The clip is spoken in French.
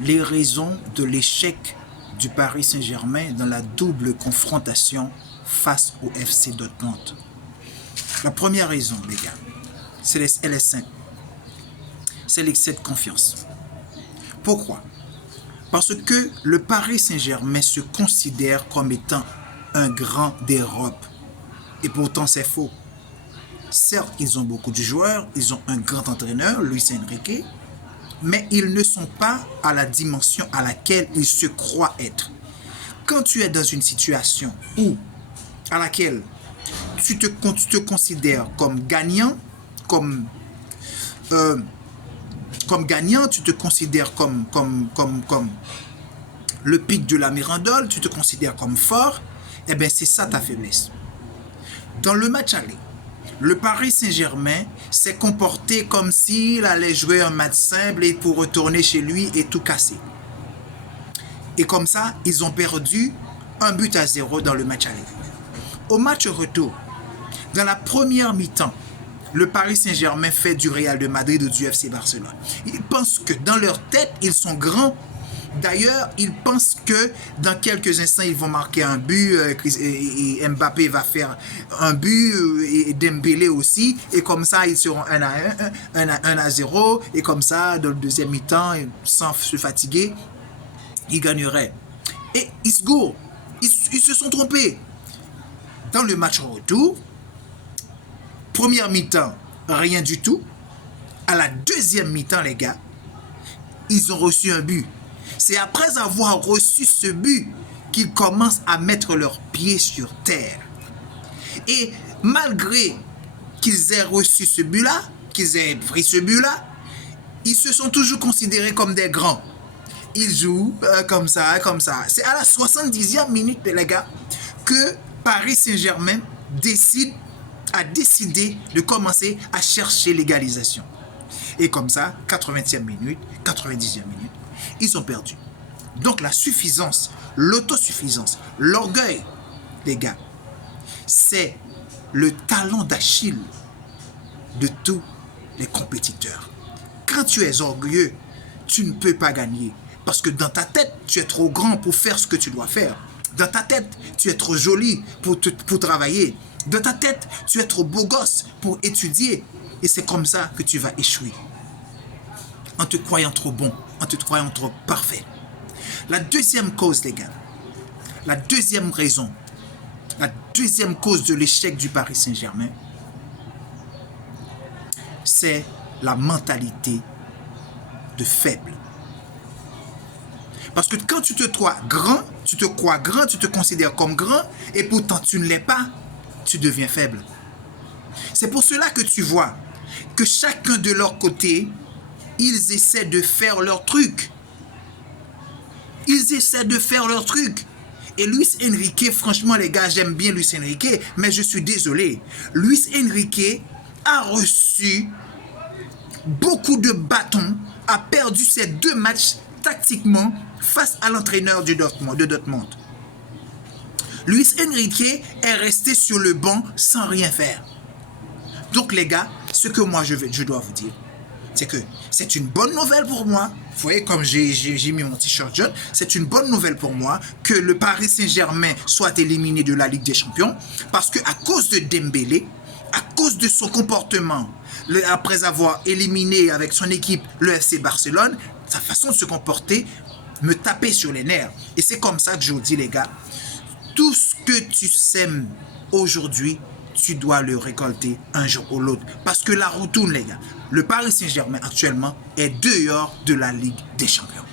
les raisons de l'échec du Paris Saint-Germain dans la double confrontation face au FC Dortmund. La première raison, les gars, elle est simple. C'est l'excès de confiance. Pourquoi? Parce que le Paris Saint-Germain se considère comme étant un grand d'Europe. Et pourtant, c'est faux. Certes, ils ont beaucoup de joueurs, ils ont un grand entraîneur, Luis Enrique, mais ils ne sont pas à la dimension à laquelle ils se croient être. Quand tu es dans une situation à laquelle tu te considères comme gagnant, comme gagnant, tu te considères comme le pic de la Mirandole, tu te considères comme fort, eh bien c'est ça ta faiblesse. Dans le match aller, le Paris Saint-Germain s'est comporté comme s'il allait jouer un match simple et pour retourner chez lui et tout casser. Et comme ça, ils ont perdu 1-0 dans le match aller. Au match retour, dans la première mi-temps, le Paris Saint-Germain fait du Real de Madrid ou du FC Barcelone. Ils pensent que dans leur tête, ils sont grands. D'ailleurs, ils pensent que dans quelques instants, ils vont marquer un but et Mbappé va faire un but et Dembélé aussi. Et comme ça, ils seront 1-0. Et comme ça, dans le deuxième mi-temps, sans se fatiguer, ils gagneraient. Et ils se sont trompés. Dans le match retour, première mi-temps, rien du tout. À la deuxième mi-temps, les gars, ils ont reçu un but. C'est après avoir reçu ce but qu'ils commencent à mettre leurs pieds sur terre. Et malgré qu'ils aient reçu ce but-là, qu'ils aient pris ce but-là, ils se sont toujours considérés comme des grands. Ils jouent comme ça, comme ça. C'est à la 70e minute, les gars, que Paris Saint-Germain a décidé de commencer à chercher l'égalisation. Et comme ça, 80e minute, 90e minute, ils ont perdu. Donc la suffisance, l'autosuffisance, l'orgueil, les gars, c'est le talon d'Achille de tous les compétiteurs. Quand tu es orgueilleux, tu ne peux pas gagner. Parce que dans ta tête, tu es trop grand pour faire ce que tu dois faire. Dans ta tête, tu es trop joli pour travailler. Dans ta tête, tu es trop beau gosse pour étudier. Et c'est comme ça que tu vas échouer. En te croyant trop bon, en te croyant trop parfait. La deuxième cause, les gars, la deuxième raison, la deuxième cause de l'échec du Paris Saint-Germain, c'est la mentalité de faible. Parce que quand tu te crois grand, tu te considères comme grand, et pourtant tu ne l'es pas, tu deviens faible. C'est pour cela que tu vois que chacun de leur côté, ils essaient de faire leur truc. Ils essaient de faire leur truc. Et Luis Enrique, franchement les gars, j'aime bien Luis Enrique, mais je suis désolé. Luis Enrique a reçu beaucoup de bâtons, a perdu ses 2 matchs tactiquement face à l'entraîneur de Dortmund. Luis Enrique est resté sur le banc sans rien faire. Donc les gars, ce que moi je dois vous dire, c'est que c'est une bonne nouvelle pour moi. Vous voyez comme j'ai mis mon t-shirt jaune. C'est une bonne nouvelle pour moi que le Paris Saint-Germain soit éliminé de la Ligue des Champions. Parce qu'à cause de Dembélé, à cause de son comportement, après avoir éliminé avec son équipe le FC Barcelone, sa façon de se comporter me tapait sur les nerfs. Et c'est comme ça que je vous dis les gars, tout ce que tu sèmes aujourd'hui, tu dois le récolter un jour ou l'autre. Parce que la roue tourne les gars. Le Paris Saint-Germain actuellement est dehors de la Ligue des Champions.